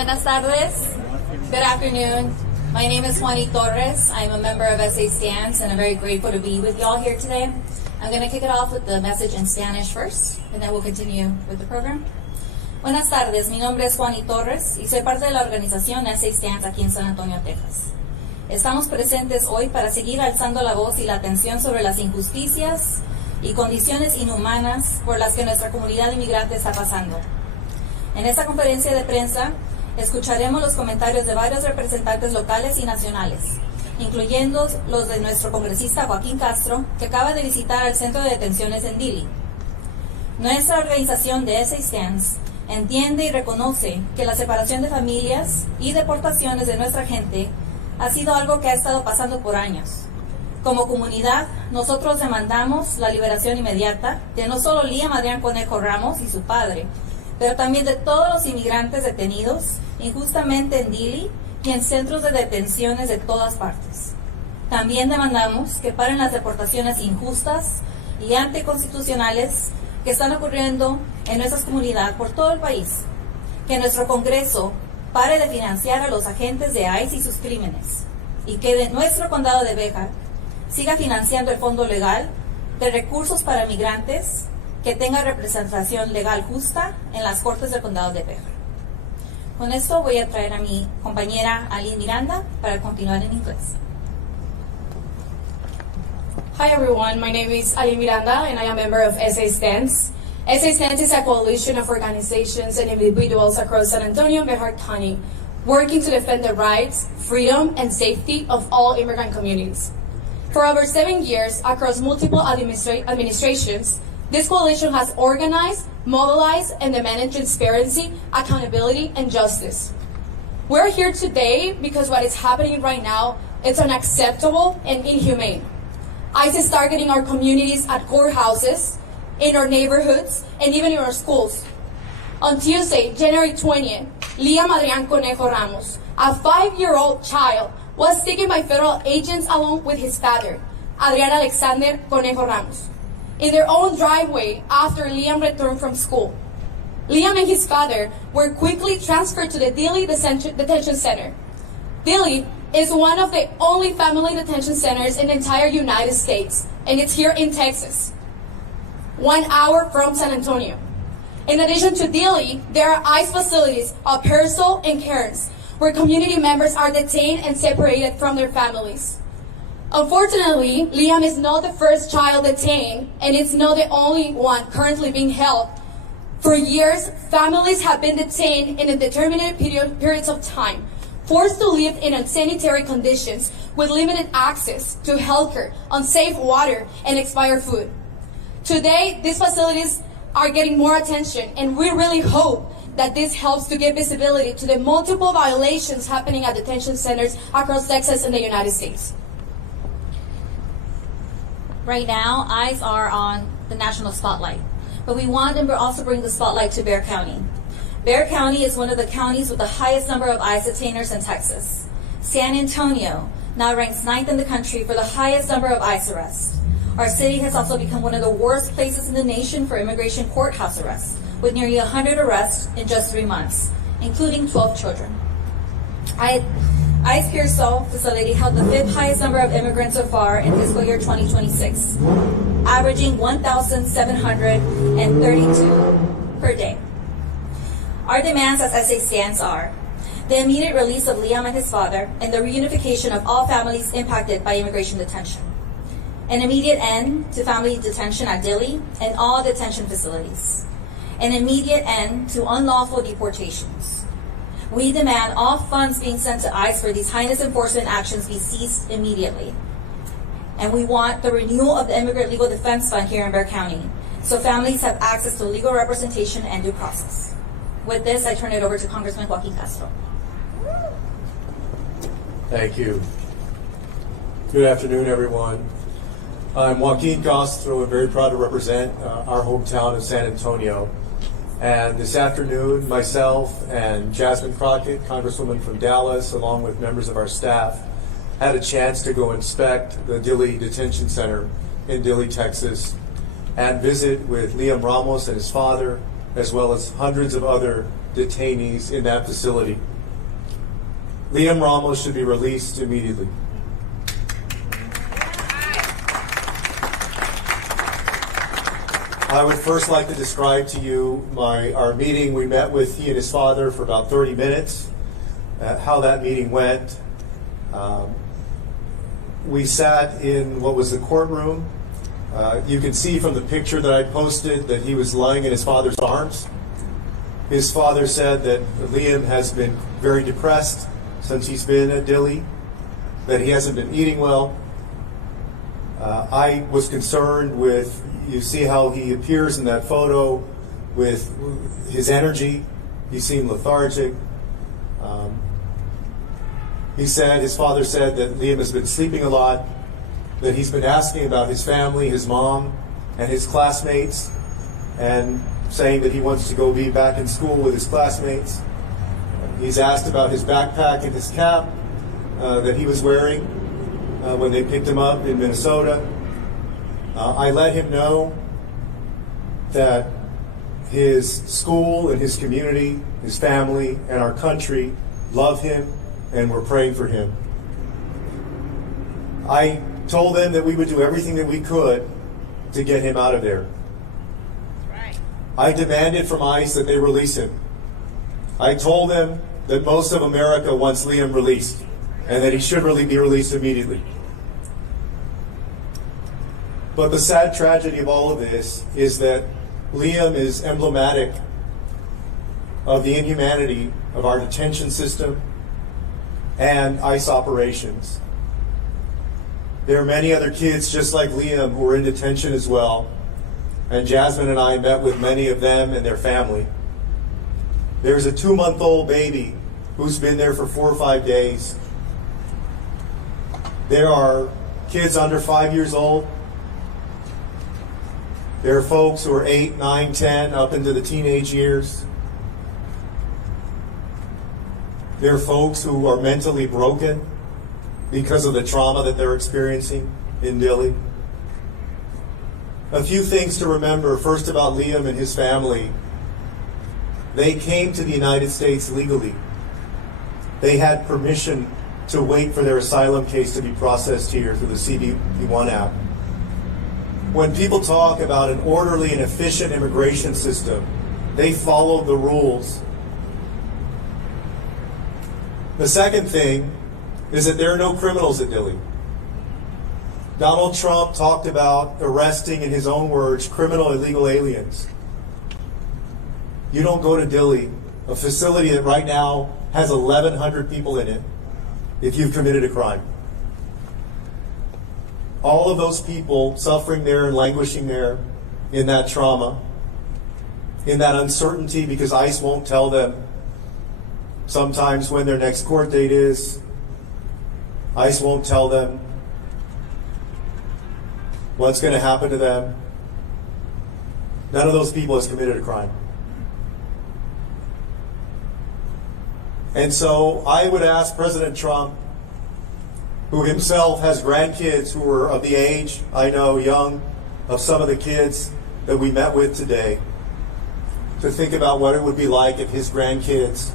Buenas tardes. Good afternoon. My name is Juanita Torres. I'm a member of SA Stance, and I'm very grateful to be with y'all here today. I'm going to kick it off with the message in Spanish first, and then we'll continue with the program. Buenas tardes. Mi nombre es Juanita Torres y soy parte de la organización SA Stance aquí en San Antonio, Texas. Estamos presentes hoy para seguir alzando la voz y la atención sobre las injusticias y condiciones inhumanas por las que nuestra comunidad inmigrante está pasando. En esta conferencia de prensa escucharemos los comentarios de varios representantes locales y nacionales, incluyendo los de nuestro congresista Joaquín Castro, que acaba de visitar el centro de detenciones en Dilley. Nuestra organización de SA Stands entiende y reconoce que la separación de familias y deportaciones de nuestra gente ha sido algo que ha estado pasando por años. Como comunidad, nosotros demandamos la liberación inmediata de no solo Liam Ramos y su padre, pero también de todos los inmigrantes detenidos injustamente en Dilley y en centros de detenciones de todas partes. También demandamos que paren las deportaciones injustas y anticonstitucionales que están ocurriendo en nuestras comunidades por todo el país, que nuestro Congreso pare de financiar a los agentes de ICE y sus crímenes, y que de nuestro condado de Béjar siga financiando el fondo legal de recursos para migrantes que tenga representación legal justa en las cortes del condado de Béjar. Con esto voy a traer a mi compañera Aline Miranda para continuar en inglés. Hi everyone, my name is Ali Miranda and I am a member of SA Stands. SA Stands is a coalition of organizations and individuals across San Antonio and Béjar County working to defend the rights, freedom, and safety of all immigrant communities. For over 7 years, across multiple administrations, this coalition has organized, mobilized, and demanded transparency, accountability, and justice. We're here today because what is happening right now is unacceptable and inhumane. ICE is targeting our communities at courthouses, in our neighborhoods, and even in our schools. On Tuesday, January 20th, Liam Ramos, a 5-year-old child, was taken by federal agents along with his father, Adrián Alexander Conejo Ramos, in their own driveway after Liam returned from school. Liam and his father were quickly transferred to the Dilley Detention Center. Dilley is one of the only family detention centers in the entire United States, and it's here in Texas, 1 hour from San Antonio. In addition to Dilley, there are ICE facilities at Pearsall and Cairns, where community members are detained and separated from their families. Unfortunately, Liam is not the first child detained, and it's not the only one currently being held. For years, families have been detained in indeterminate periods of time, forced to live in unsanitary conditions with limited access to healthcare, unsafe water, and expired food. Today, these facilities are getting more attention, and we really hope that this helps to give visibility to the multiple violations happening at detention centers across Texas and the United States. Right now, eyes are on the national spotlight, but we want to also bring the spotlight to Bexar County. Bexar County is one of the counties with the highest number of ICE detainers in Texas. San Antonio now ranks 9th in the country for the highest number of ICE arrests. Our city has also become one of the worst places in the nation for immigration courthouse arrests, with nearly 100 arrests in just 3 months, including 12 children. ICE Pearsall facility held the 5th highest number of immigrants so far in fiscal year 2026, averaging 1,732 per day. Our demands as SA Stands are the immediate release of Liam and his father and the reunification of all families impacted by immigration detention, an immediate end to family detention at Dilley and all detention facilities, an immediate end to unlawful deportations. We demand all funds being sent to ICE for these heinous enforcement actions be ceased immediately. And we want the renewal of the Immigrant Legal Defense Fund here in Bexar County, so families have access to legal representation and due process. With this, I turn it over to Congressman Joaquín Castro. Thank you. Good afternoon, everyone. I'm Joaquín Castro and very proud to represent our hometown of San Antonio. And this afternoon, myself and Jasmine Crockett, Congresswoman from Dallas, along with members of our staff, had a chance to go inspect the Dilley Detention Center in Dilley, Texas, and visit with Liam Ramos and his father, as well as hundreds of other detainees in that facility. Liam Ramos should be released immediately. I would first like to describe to you our meeting. We met with he and his father for about 30 minutes, how that meeting went. We sat in what was the courtroom. You can see from the picture that I posted that he was lying in his father's arms. His father said that Liam has been very depressed since he's been at Dilley, that he hasn't been eating well. I was concerned with, you see how he appears in that photo with his energy. He seemed lethargic. His father said that Liam has been sleeping a lot, that he's been asking about his family, his mom, and his classmates, and saying that he wants to go be back in school with his classmates. He's asked about his backpack and his cap that he was wearing when they picked him up in Minnesota. I let him know that his school and his community, his family, and our country love him and we're praying for him. I told them that we would do everything that we could to get him out of there. Right. I demanded from ICE that they release him. I told them that most of America wants Liam released and that he should really be released immediately. But the sad tragedy of all of this is that Liam is emblematic of the inhumanity of our detention system and ICE operations. There are many other kids just like Liam who are in detention as well, and Jasmine and I met with many of them and their family. There's a 2-month-old baby who's been there for 4 or 5 days. There are kids under 5 years old. There are folks who are 8, 9, 10, up into the teenage years. There are folks who are mentally broken because of the trauma that they're experiencing in Dilley. A few things to remember, first about Liam and his family. They came to the United States legally. They had permission to wait for their asylum case to be processed here through the CBP-1 app. When people talk about an orderly and efficient immigration system, they followed the rules. The second thing is that there are no criminals at Dilley. Donald Trump talked about arresting, in his own words, criminal illegal aliens. You don't go to Dilley, a facility that right now has 1,100 people in it, if you've committed a crime. All of those people suffering there and languishing there in that trauma, in that uncertainty because ICE won't tell them sometimes when their next court date is. ICE won't tell them what's going to happen to them. None of those people has committed a crime. And so I would ask President Trump, who himself has grandkids who are of the age, I know, young, of some of the kids that we met with today, to think about what it would be like if his grandkids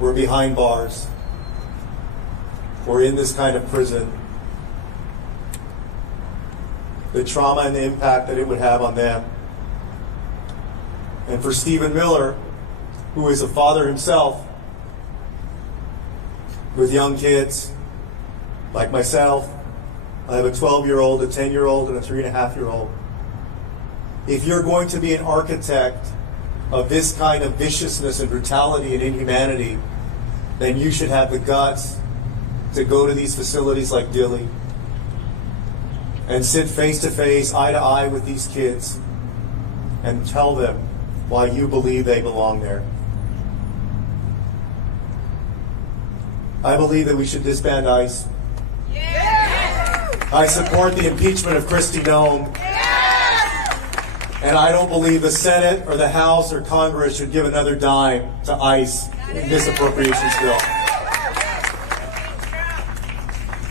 were behind bars or in this kind of prison. The trauma and the impact that it would have on them. And for Stephen Miller, who is a father himself with young kids, like myself, I have a 12-year-old, a 10-year-old, and a 3.5-year-old. If you're going to be an architect of this kind of viciousness and brutality and inhumanity, then you should have the guts to go to these facilities like Dilley and sit face to face, eye to eye with these kids and tell them why you believe they belong there. I believe that we should disband ICE. I support the impeachment of Kristi Noem. And I don't believe the Senate or the House or Congress should give another dime to ICE in this appropriations bill.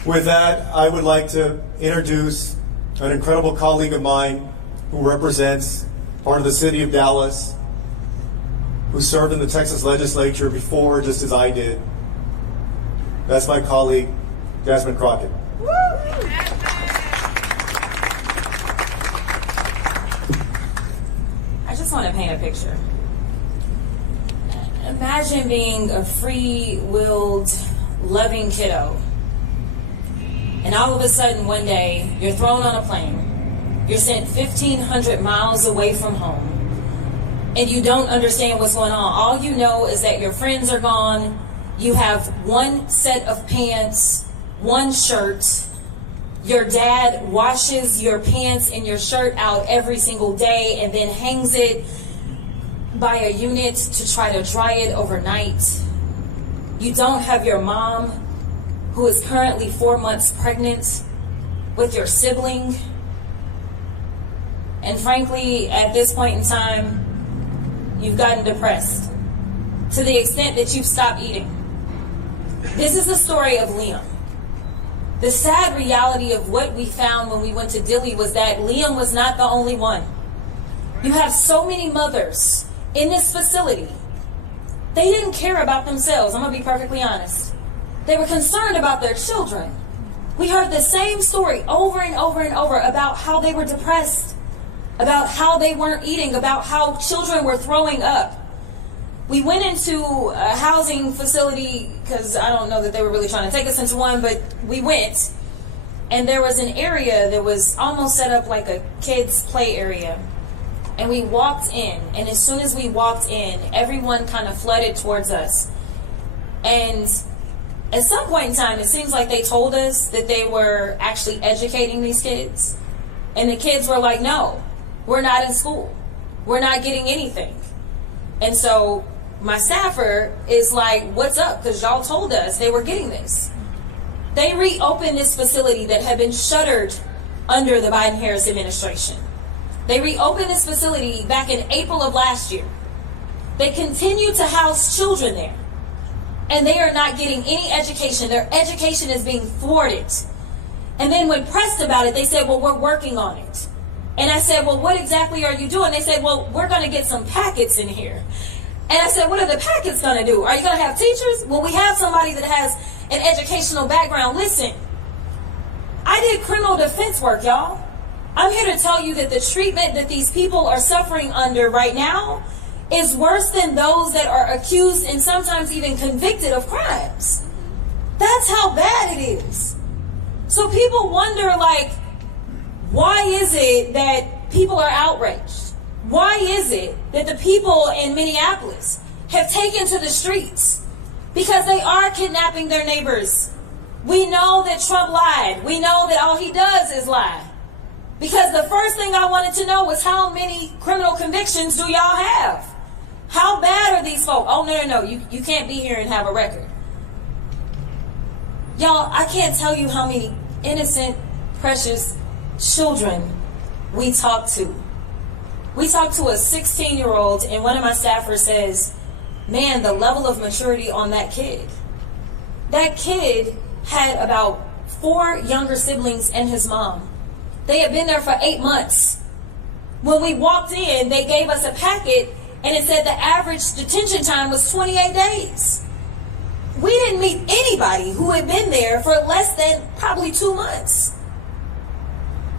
With that, I would like to introduce an incredible colleague of mine who represents part of the city of Dallas, who served in the Texas legislature before, just as I did. That's my colleague, Congressman Crockett. I just want to paint a picture. Imagine being a free-willed, loving kiddo, and all of a sudden one day you're thrown on a plane, you're sent 1,500 miles away from home, and you don't understand what's going on. All you know is that your friends are gone, you have one set of pants, one shirt, your dad washes your pants and your shirt out every single day and then hangs it by a unit to try to dry it overnight. You don't have your mom, who is currently 4 months pregnant with your sibling. And frankly, at this point in time, you've gotten depressed to the extent that you've stopped eating. This is the story of Liam. The sad reality of what we found when we went to Dilley was that Liam was not the only one. You have so many mothers in this facility. They didn't care about themselves. I'm going to be perfectly honest. They were concerned about their children. We heard the same story over and over and over about how they were depressed, about how they weren't eating, about how children were throwing up. We went into a housing facility because I don't know that they were really trying to take us into one, but we went, and there was an area that was almost set up like a kids' play area. And we walked in, and as soon as we walked in, everyone kind of flooded towards us. And at some point in time, it seems like they told us that they were actually educating these kids. And the kids were like, no, we're not in school. We're not getting anything. And so my staffer is like, what's up? Because y'all told us they were getting this. They reopened this facility that had been shuttered under the Biden-Harris administration. They reopened this facility back in April of last year. They continue to house children there. And they are not getting any education. Their education is being thwarted. And then when pressed about it, they said, well, we're working on it. And I said, well, what exactly are you doing? They said, well, we're going to get some packets in here. And I said, what are the packets going to do? Are you going to have teachers? Well, we have somebody that has an educational background. Listen, I did criminal defense work, y'all. I'm here to tell you that the treatment that these people are suffering under right now is worse than those that are accused and sometimes even convicted of crimes. That's how bad it is. So people wonder, like, why is it that people are outraged? Why is it that the people in Minneapolis have taken to the streets? Because they are kidnapping their neighbors. We know that Trump lied. We know that all he does is lie. Because the first thing I wanted to know was, how many criminal convictions do y'all have? How bad are these folks? Oh, no. You can't be here and have a record. Y'all, I can't tell you how many innocent, precious children we talk to. We talked to a 16-year-old, and one of my staffers says, man, the level of maturity on that kid. That kid had about 4 younger siblings and his mom. They had been there for 8 months. When we walked in, they gave us a packet, and it said the average detention time was 28 days. We didn't meet anybody who had been there for less than probably 2 months.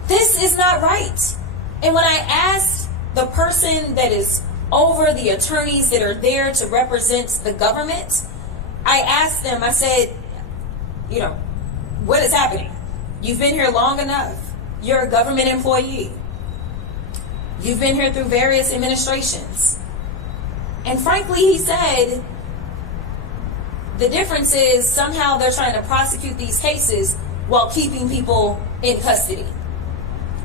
This is not right. And when I asked the person that is over the attorneys that are there to represent the government, I asked them, I said, what is happening? You've been here long enough. You're a government employee. You've been here through various administrations. And frankly, he said, the difference is somehow they're trying to prosecute these cases while keeping people in custody.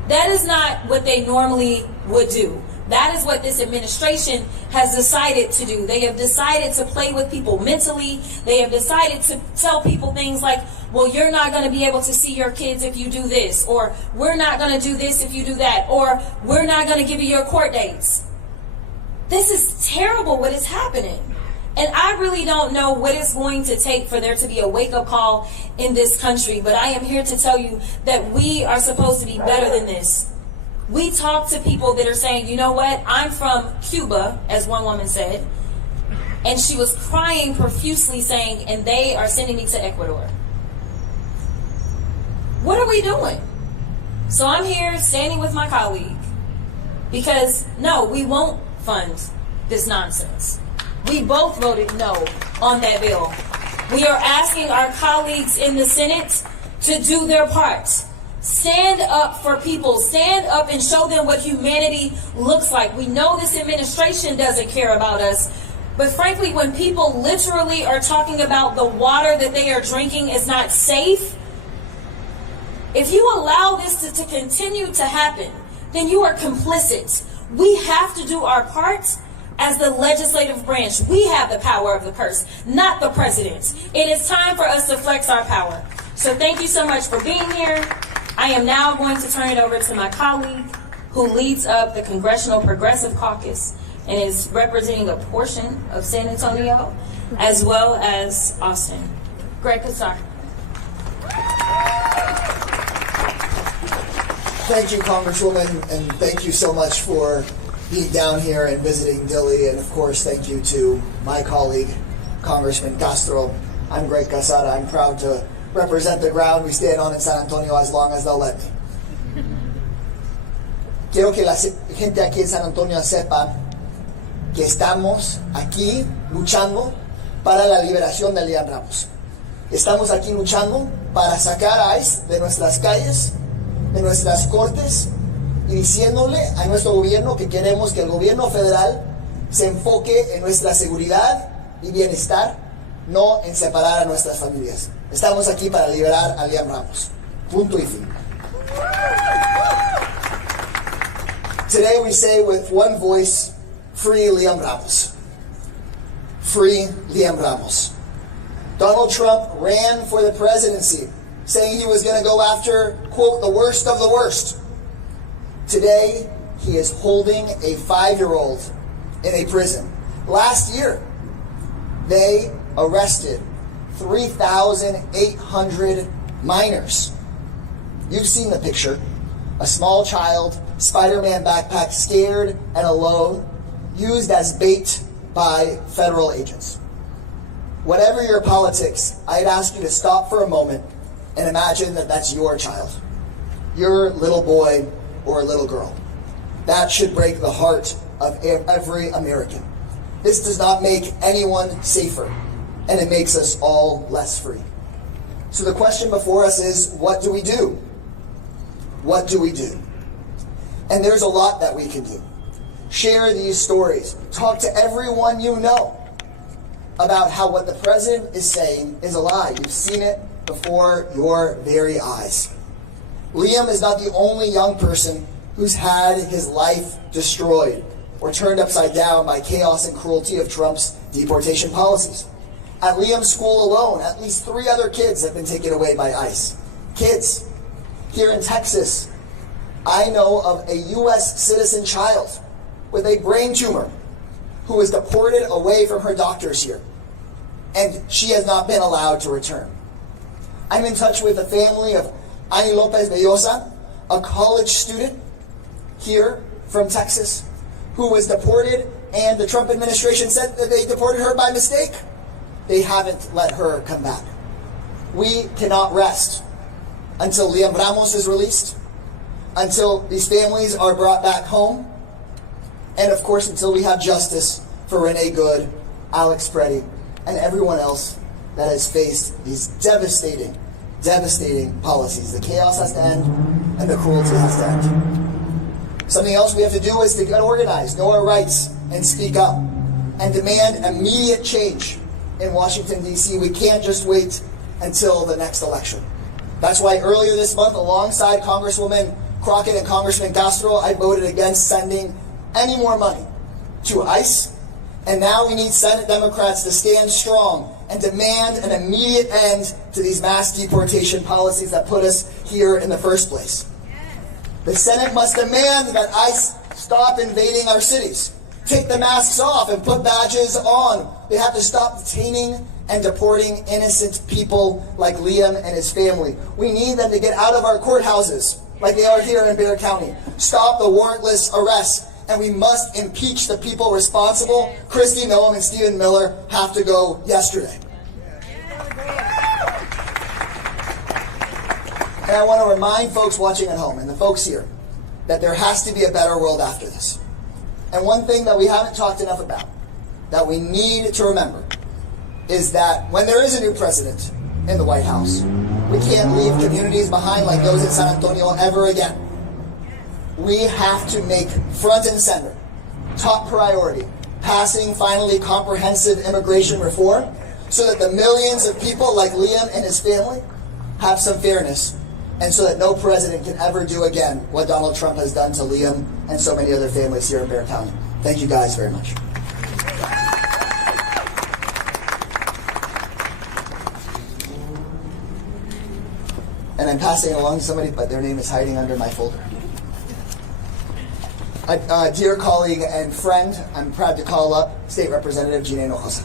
That is not what they normally would do. That is what this administration has decided to do. They have decided to play with people mentally. They have decided to tell people things like, well, you're not going to be able to see your kids if you do this, or we're not going to do this if you do that, or we're not going to give you your court dates. This is terrible what is happening. And I really don't know what it's going to take for there to be a wake-up call in this country, but I am here to tell you that we are supposed to be better than this. We talk to people that are saying, you know what, I'm from Cuba, as one woman said, And she was crying profusely saying, and they are sending me to Ecuador. What are we doing? So I'm here standing with my colleague because no, we won't fund this nonsense. We both voted no on that bill. We are asking our colleagues in the Senate to do their part. Stand up for people. Stand up and show them what humanity looks like. We know this administration doesn't care about us, but frankly, when people literally are talking about the water that they are drinking is not safe, if you allow this to continue to happen, then you are complicit. We have to do our part as the legislative branch. We have the power of the purse, not the president. It is time for us to flex our power. So thank you so much for being here. I am now going to turn it over to my colleague who leads up the Congressional Progressive Caucus and is representing a portion of San Antonio as well as Austin. Greg Casar. Thank you, Congresswoman, and thank you so much for being down here and visiting Dili. And of course, thank you to my colleague, Congressman Castro. I'm Greg Casara. I'm proud to represent the ground we stand on in San Antonio as long as they'll let me. Quiero que la gente aquí en San Antonio sepa que estamos aquí luchando para la liberación de Liam Ramos. Estamos aquí luchando para sacar a ICE de nuestras calles, de nuestras cortes, y diciéndole a nuestro gobierno que queremos que el gobierno federal se enfoque en nuestra seguridad y bienestar, no en separar a nuestras familias. Estamos aquí para liberar a Liam Ramos. Punto y fin. Today we say with one voice, free Liam Ramos. Free Liam Ramos. Donald Trump ran for the presidency, saying he was going to go after, quote, the worst of the worst. Today, he is holding a 5-year-old in a prison. Last year, they arrested 3,800 minors. You've seen the picture. A small child, Spider-Man backpack, scared and alone, used as bait by federal agents. Whatever your politics, I'd ask you to stop for a moment and imagine that that's your child, your little boy or little girl. That should break the heart of every American. This does not make anyone safer, and it makes us all less free. So the question before us is, what do we do? What do we do? And there's a lot that we can do. Share these stories. Talk to everyone you know about how what the president is saying is a lie. You've seen it before your very eyes. Liam is not the only young person who's had his life destroyed or turned upside down by chaos and cruelty of Trump's deportation policies. At Liam's school alone, at least 3 other kids have been taken away by ICE. Kids. Here in Texas, I know of a U.S. citizen child with a brain tumor who was deported away from her doctors here, and she has not been allowed to return. I'm in touch with the family of Ani Lopez Bellosa, a college student here from Texas, who was deported, and the Trump administration said that they deported her by mistake. They haven't let her come back. We cannot rest until Liam Ramos is released, until these families are brought back home, and of course until we have justice for Renee Good, Alex Preddy, and everyone else that has faced these devastating policies. The chaos has to end, and the cruelty has to end. Something else we have to do is to get organized, know our rights, and speak up, and demand immediate change in Washington, D.C. We can't just wait until the next election. That's why earlier this month, alongside Congresswoman Crockett and Congressman Castro, I voted against sending any more money to ICE. And now we need Senate Democrats to stand strong and demand an immediate end to these mass deportation policies that put us here in the first place. The Senate must demand that ICE stop invading our cities, take the masks off and put badges on. They have to stop detaining and deporting innocent people like Liam and his family. We need them to get out of our courthouses like they are here in Bexar County. Stop the warrantless arrests and we must impeach the people responsible. Kristi Noem and Stephen Miller have to go yesterday. And I want to remind folks watching at home and the folks here that there has to be a better world after this. And one thing that we haven't talked enough about, that we need to remember, is that when there is a new president in the White House, we can't leave communities behind like those in San Antonio ever again. We have to make front and center, top priority, passing finally comprehensive immigration reform so that the millions of people like Liam and his family have some fairness, and so that no president can ever do again what Donald Trump has done to Liam and so many other families here in Bexar County. Thank you guys very much. And I'm passing it along to somebody, but their name is hiding under my folder. Dear colleague and friend, I'm proud to call up State Representative Gina Hinojosa.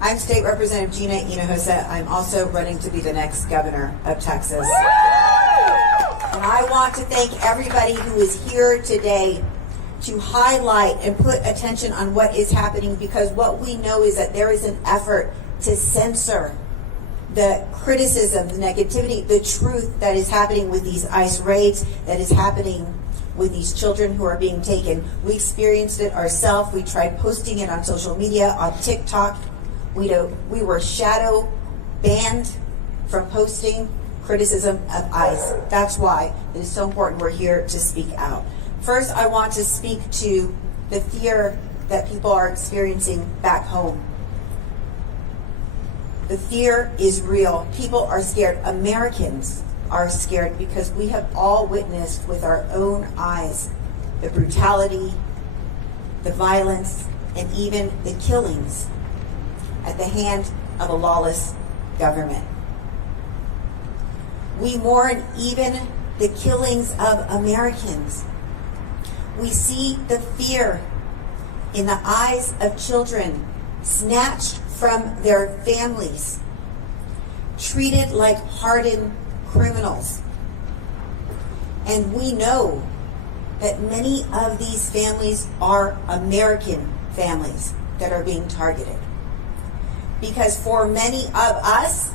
I'm State Representative Gina Hinojosa. I'm also running to be the next governor of Texas. And I want to thank everybody who is here today to highlight and put attention on what is happening, because what we know is that there is an effort to censor the criticism, the negativity, the truth that is happening with these ICE raids, that is happening with these children who are being taken. We experienced it ourselves. We tried posting it on social media, on TikTok. We were shadow banned from posting criticism of ICE. That's why it is so important we're here to speak out. First, I want to speak to the fear that people are experiencing back home. The fear is real. People are scared. Americans are scared because we have all witnessed with our own eyes the brutality, the violence, and even the killings at the hand of a lawless government. We mourn even the killings of Americans. We see the fear in the eyes of children snatched from their families, treated like hardened criminals. And we know that many of these families are American families that are being targeted. Because for many of us,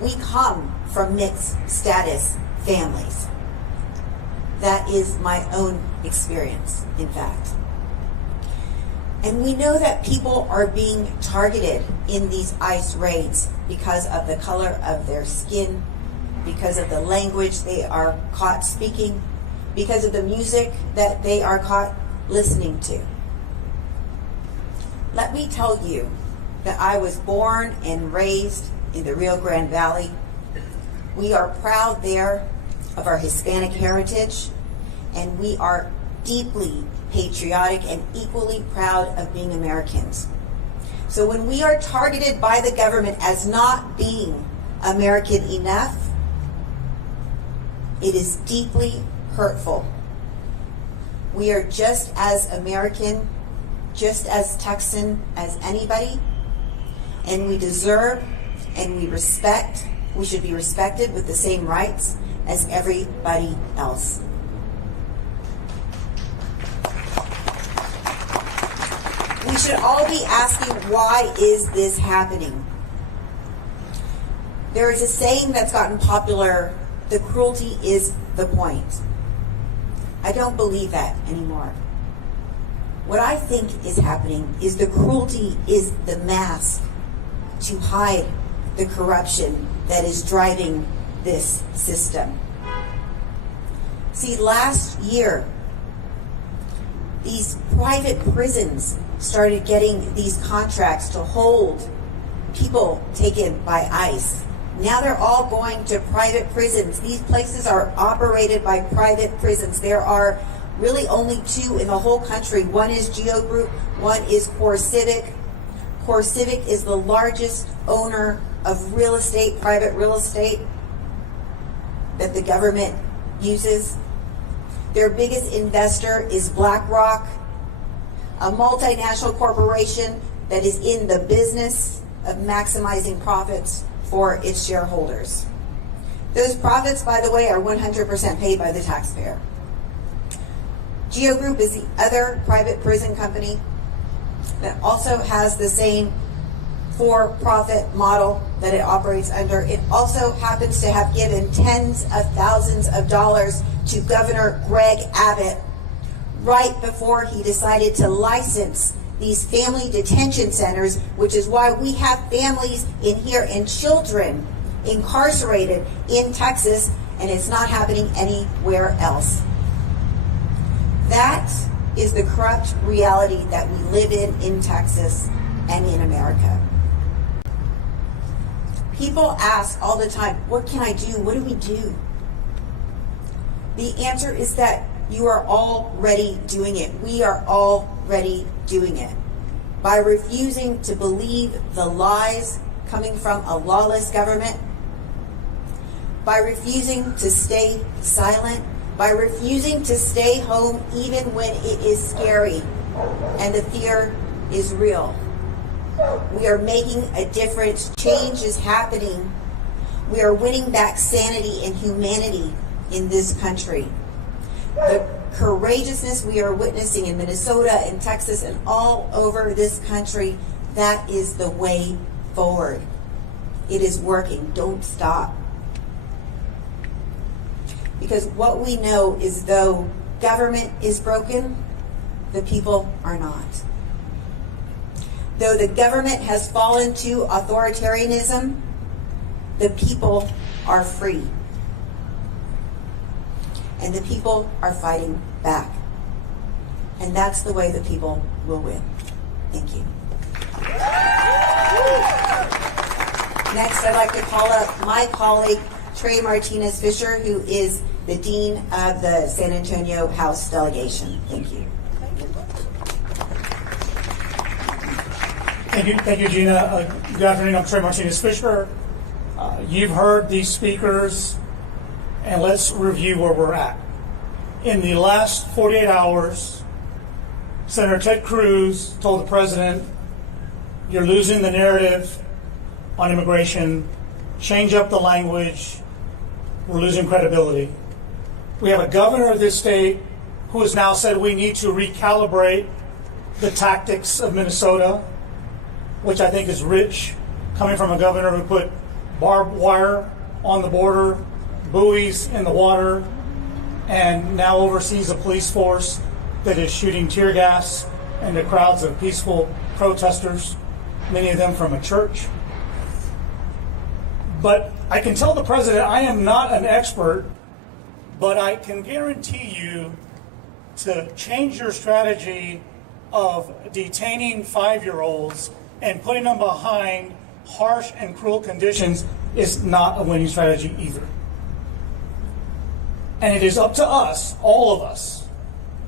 we come from mixed status families. That is my own experience, in fact. And we know that people are being targeted in these ICE raids because of the color of their skin, because of the language they are caught speaking, because of the music that they are caught listening to. Let me tell you that I was born and raised in the Rio Grande Valley. We are proud there of our Hispanic heritage, and we are deeply patriotic and equally proud of being Americans. So when we are targeted by the government as not being American enough, it is deeply hurtful. We are just as American, just as Texan as anybody, and we deserve and we should be respected with the same rights as everybody else. We should all be asking, why is this happening? There is a saying that's gotten popular, the cruelty is the point. I don't believe that anymore. What I think is happening is the cruelty is the mask to hide the corruption that is driving this system. See, last year, these private prisons started getting these contracts to hold people taken by ICE. Now they're all going to private prisons. These places are operated by private prisons. There are really only two in the whole country. One is Geo Group, one is CoreCivic. CoreCivic is the largest owner of real estate, private real estate, that the government uses. Their biggest investor is BlackRock, a multinational corporation that is in the business of maximizing profits for its shareholders. Those profits, by the way, are 100% paid by the taxpayer. Geo Group is the other private prison company that also has the same for-profit model that it operates under. It also happens to have given tens of thousands of dollars to Governor Greg Abbott right before he decided to license these family detention centers, which is why we have families in here and children incarcerated in Texas, and it's not happening anywhere else. That is the corrupt reality that we live in Texas and in America. People ask all the time, what can I do? What do we do? The answer is that you are already doing it. We are already doing it. By refusing to believe the lies coming from a lawless government, by refusing to stay silent, by refusing to stay home even when it is scary and the fear is real. We are making a difference. Change is happening. We are winning back sanity and humanity in this country. The courageousness we are witnessing in Minnesota and Texas and all over this country, that is the way forward. It is working. Don't stop. Because what we know is though government is broken, the people are not. Though the government has fallen to authoritarianism, the people are free. And the people are fighting back. And that's the way the people will win. Thank you. Next, I'd like to call up my colleague, Trey Martinez-Fisher, who is the Dean of the San Antonio House Delegation. Thank you. Thank you, Gina. Good afternoon. I'm Trey Martinez-Fisher. You've heard these speakers, and let's review where we're at. In the last 48 hours, Senator Ted Cruz told the president, you're losing the narrative on immigration, change up the language, we're losing credibility. We have a governor of this state who has now said we need to recalibrate the tactics of Minnesota, which I think is rich, coming from a governor who put barbed wire on the border, buoys in the water, and now oversees a police force that is shooting tear gas into crowds of peaceful protesters, many of them from a church. But I can tell the president I am not an expert, but I can guarantee you to change your strategy of detaining 5-year-olds and putting them behind harsh and cruel conditions is not a winning strategy either. And it is up to us, all of us,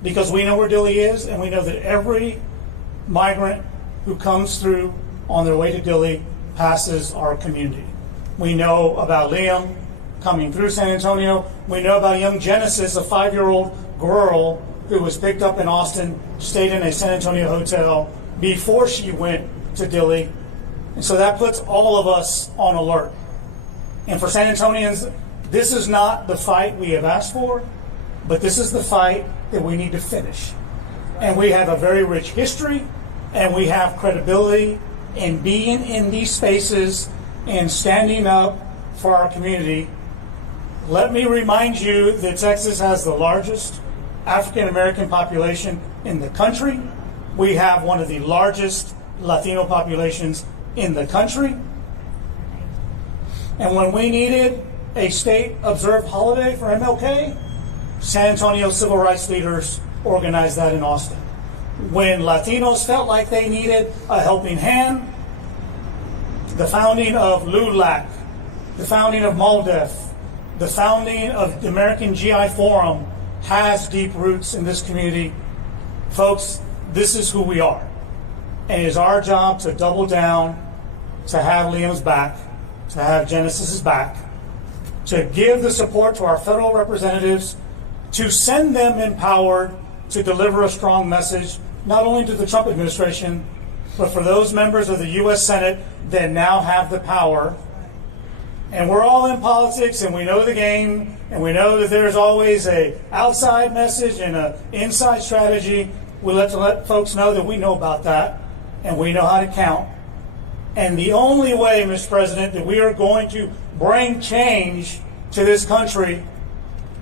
because we know where Dilley is, and we know that every migrant who comes through on their way to Dilley passes our community. We know about Liam coming through San Antonio. We know about young Genesis, a 5-year-old girl who was picked up in Austin, stayed in a San Antonio hotel before she went to Dilley. And so that puts all of us on alert. And for San Antonians, this is not the fight we have asked for, but this is the fight that we need to finish. And we have a very rich history, and we have credibility in being in these spaces and standing up for our community. Let me remind you that Texas has the largest African American population in the country. We have one of the largest Latino populations in the country. And when we needed a state observed holiday for MLK, San Antonio civil rights leaders organized that in Austin. When Latinos felt like they needed a helping hand, the founding of LULAC, the founding of MALDEF, the founding of the American GI Forum has deep roots in this community. Folks, this is who we are. And it is our job to double down, to have Liam's back, to have Genesis's back, to give the support to our federal representatives, to send them empowered to deliver a strong message, not only to the Trump administration, but for those members of the U.S. Senate that now have the power And we're all in politics, and we know the game, and we know that there's always a outside message and an inside strategy. We let folks know that we know about that, and we know how to count. And the only way, Mr. President, that we are going to bring change to this country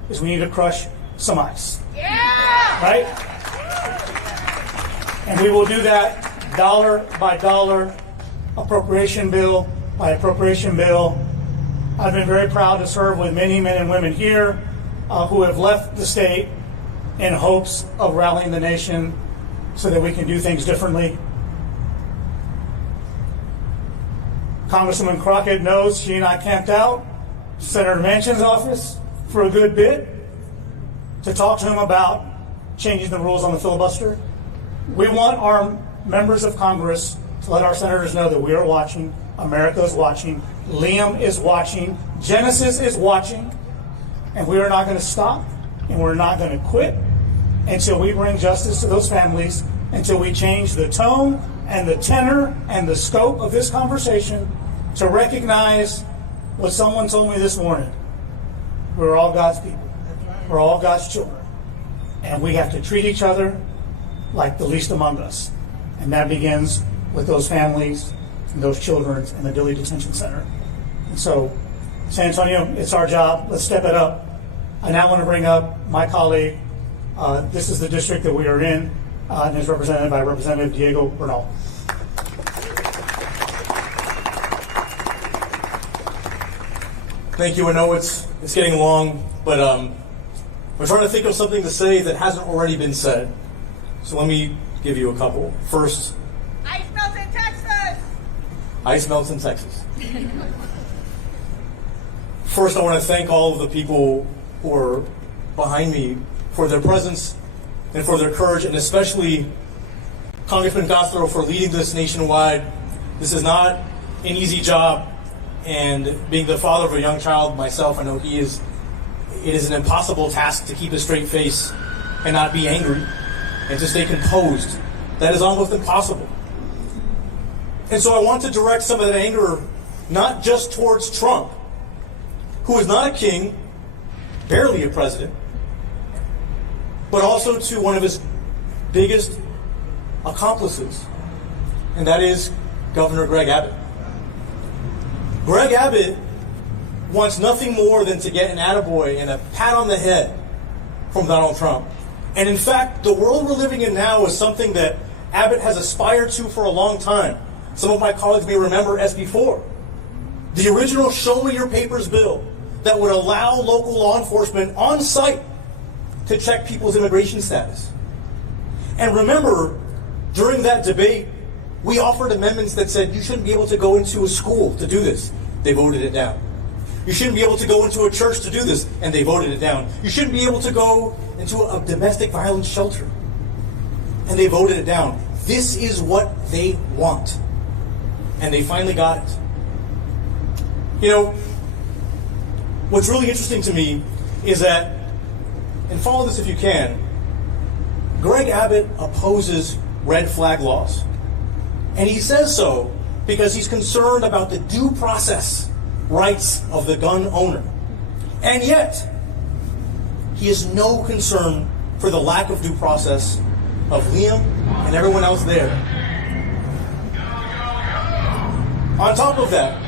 is we need to crush some ice. Yeah! Right? And we will do that dollar by dollar, appropriation bill by appropriation bill. I've been very proud to serve with many men and women here who have left the state in hopes of rallying the nation so that we can do things differently. Congresswoman Crockett knows she and I camped out Senator Manchin's office for a good bit to talk to him about changing the rules on the filibuster. We want our members of Congress to let our senators know that we are watching, America is watching, Liam is watching, Genesis is watching, and we are not going to stop, and we're not going to quit until we bring justice to those families, until we change the tone and the tenor and the scope of this conversation to recognize what someone told me this morning. We're all God's people. We're all God's children. And we have to treat each other like the least among us. And that begins with those families and those children in the Dilley Detention Center. And so, San Antonio, it's our job. Let's step it up. I now want to bring up my colleague. This is the district that we are in, and is represented by Representative Diego Bernal. Thank you. I know it's getting long, but we're trying to think of something to say that hasn't already been said. So let me give you a couple. First, Ice melts in Texas! ice melts in Texas. First, I want to thank all of the people who are behind me for their presence and for their courage, and especially Congressman Castro for leading this nationwide. This is not an easy job, and being the father of a young child myself, I know it is an impossible task to keep a straight face and not be angry and to stay composed. That is almost impossible. And so I want to direct some of that anger not just towards Trump, who is not a king, barely a president, but also to one of his biggest accomplices, and that is Governor Greg Abbott. Greg Abbott wants nothing more than to get an attaboy and a pat on the head from Donald Trump. And in fact, the world we're living in now is something that Abbott has aspired to for a long time. Some of my colleagues may remember SB 4, the original Show Me Your Papers bill that would allow local law enforcement on site to check people's immigration status. And remember, during that debate, we offered amendments that said you shouldn't be able to go into a school to do this. They voted it down. You shouldn't be able to go into a church to do this, and they voted it down. You shouldn't be able to go into a domestic violence shelter, and they voted it down. This is what they want, and they finally got it. You know, what's really interesting to me is that, and follow this if you can, Greg Abbott opposes red flag laws. And he says so because he's concerned about the due process rights of the gun owner. And yet, he has no concern for the lack of due process of Liam and everyone else there. On top of that,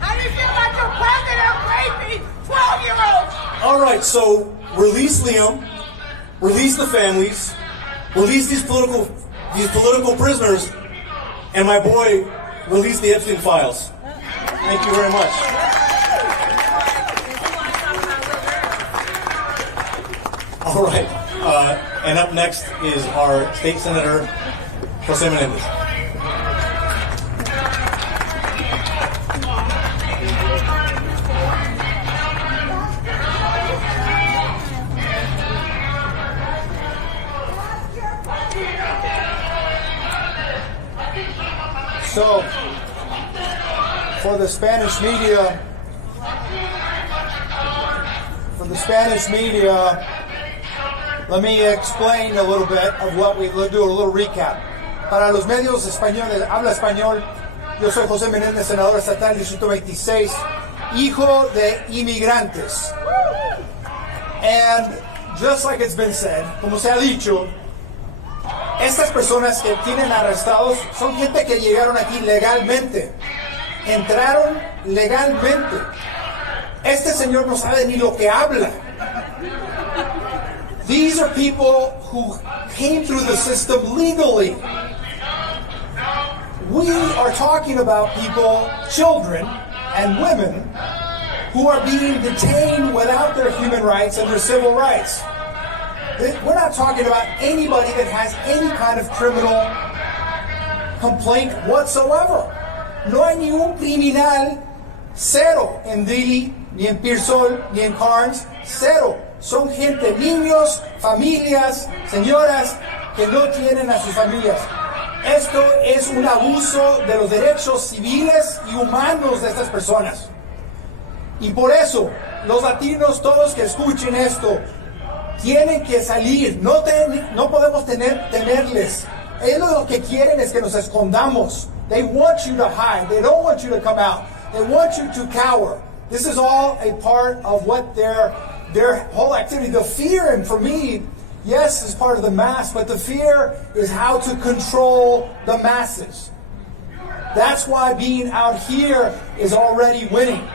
How do you feel about your president raping 12-year-olds? all right, so release Liam, release the families, release these political prisoners, and my boy, release the Epstein files. Thank you very much. All right, and up next is our State Senator, Jose Menendez. So, for the Spanish media, let me explain a little bit of what we do, a little recap. Para los medios españoles, habla español, yo soy José Menéndez, senador estatal, Distrito 26, hijo de inmigrantes. And just like it's been said, como se ha dicho, estas personas que tienen arrestados son gente que llegaron aquí legalmente, entraron legalmente. Este señor no sabe ni lo que habla. These are people who came through the system legally. We are talking about people, children and women, who are being detained without their human rights and their civil rights. We're not talking about anybody that has any kind of criminal complaint whatsoever. No hay ningún criminal, cero, en Dili, ni en Pearsall, ni en Carnes, cero. Son gente, niños, familias, señoras que no tienen a sus familias. Esto es un abuso de los derechos civiles y humanos de estas personas. Y por eso, los latinos, todos que escuchen esto, tienen que salir. No podemos tenerles. Ellos lo que quieren es que nos escondamos. They want you to hide. They don't want you to come out. They want you to cower. This is all a part of what their whole activity. The fear, and for me, yes, is part of the mass, but the fear is how to control the masses. That's why being out here is already winning.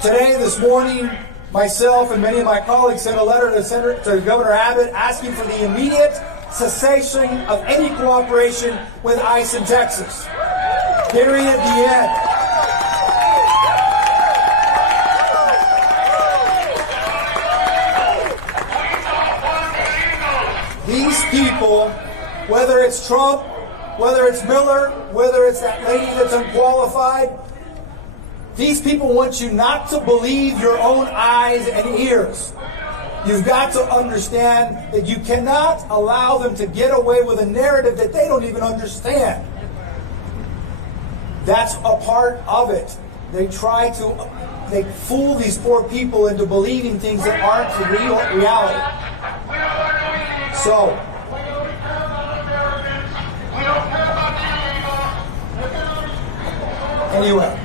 Today, this morning, myself and many of my colleagues sent a letter to Governor Abbott asking for the immediate cessation of any cooperation with ICE in Texas. Period, the end. These people, whether it's Trump, whether it's Miller, whether it's that lady that's unqualified, these people want you not to believe your own eyes and ears. You've got to understand that you cannot allow them to get away with a narrative that they don't even understand. That's a part of it. They fool these poor people into believing things that aren't the real reality. So, anyway,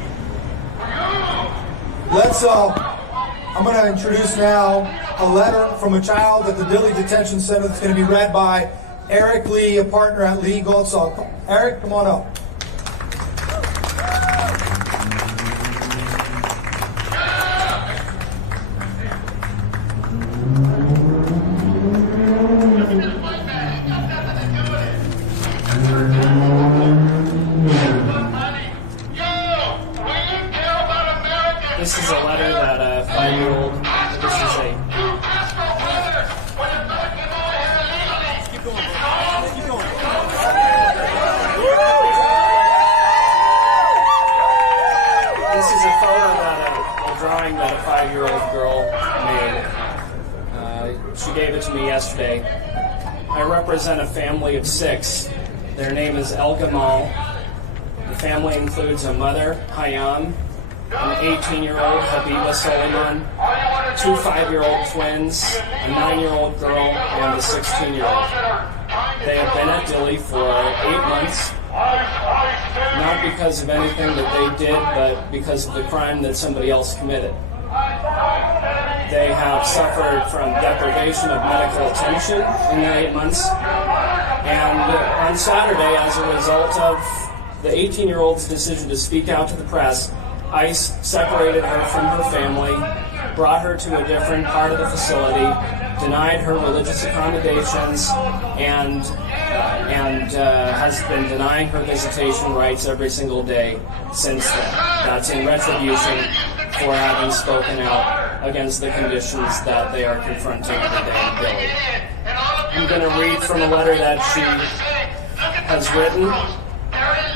I'm going to introduce now a letter from a child at the Dilley Detention Center that's going to be read by Eric Lee, a partner at Lee Goldsall. Eric, come on up. This is a letter that a 5-year-old, Keep going. This is a photo a drawing that a 5-year-old girl made. She gave it to me yesterday. I represent a family of 6. Their name is El Gamal. The family includes a mother, Hayam, an 18-year-old Habiba Soliman, 2 5-year-old twins, a 9-year-old girl, and a 16-year-old. They have been at Dilley for 8 months, not because of anything that they did, but because of the crime that somebody else committed. They have suffered from deprivation of medical attention in their 8 months, and on Saturday, as a result of the 18-year-old's decision to speak out to the press, ICE separated her from her family, brought her to a different part of the facility, denied her religious accommodations, and has been denying her visitation rights every single day since then. That's in retribution for having spoken out against the conditions that they are confronting every day in Dilley. I'm going to read from a letter that she has written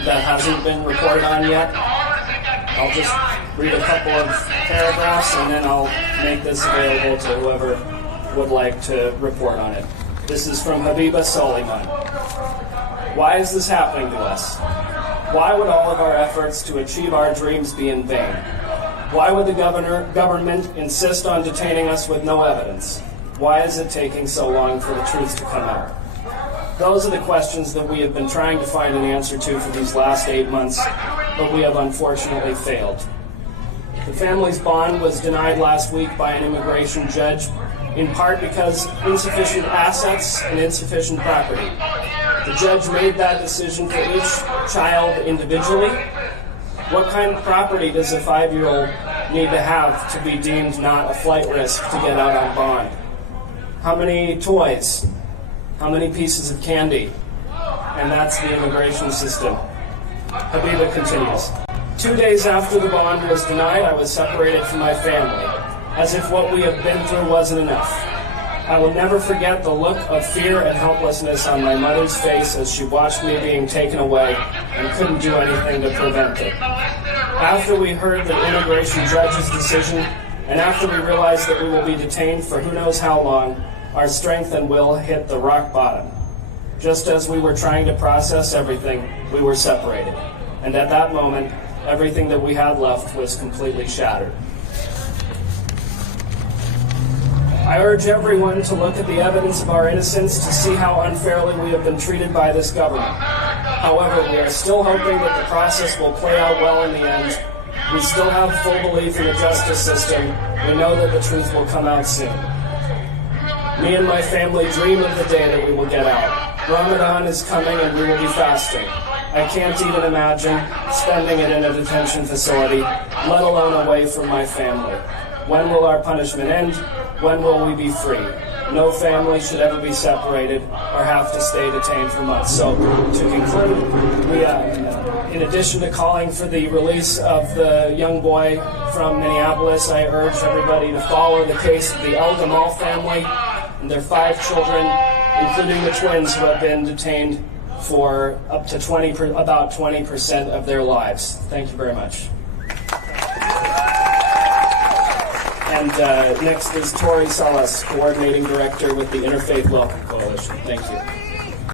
that hasn't been reported on yet. I'll just read a couple of paragraphs and then I'll make this available to whoever would like to report on it. This is from Habiba Soliman. Why is this happening to us? Why would all of our efforts to achieve our dreams be in vain? Why would the government insist on detaining us with no evidence? Why is it taking so long for the truth to come out? Those are the questions that we have been trying to find an answer to for these last 8 months, but we have unfortunately failed. The family's bond was denied last week by an immigration judge, in part because insufficient assets and insufficient property. The judge made that decision for each child individually. What kind of property does a 5-year-old need to have to be deemed not a flight risk to get out on bond? How many toys? How many pieces of candy? And that's the immigration system. Habiba continues. 2 days after the bond was denied, I was separated from my family, as if what we have been through wasn't enough. I will never forget the look of fear and helplessness on my mother's face as she watched me being taken away and couldn't do anything to prevent it. After we heard the immigration judge's decision, and after we realized that we will be detained for who knows how long, our strength and will hit the rock bottom. Just as we were trying to process everything, we were separated. And at that moment, everything that we had left was completely shattered. I urge everyone to look at the evidence of our innocence to see how unfairly we have been treated by this government. However, we are still hoping that the process will play out well in the end. We still have full belief in the justice system. We know that the truth will come out soon. Me and my family dream of the day that we will get out. Ramadan is coming and we will be fasting. I can't even imagine spending it in a detention facility, let alone away from my family. When will our punishment end? When will we be free? No family should ever be separated or have to stay detained for months. So, to conclude, we, in addition to calling for the release of the young boy from Minneapolis, I urge everybody to follow the case of the El Gamal family and their 5 children, including the twins who have been detained for up to about 20% of their lives. Thank you very much. And next is Tori Salas, Coordinating Director with the Interfaith Welcome Coalition. Thank you.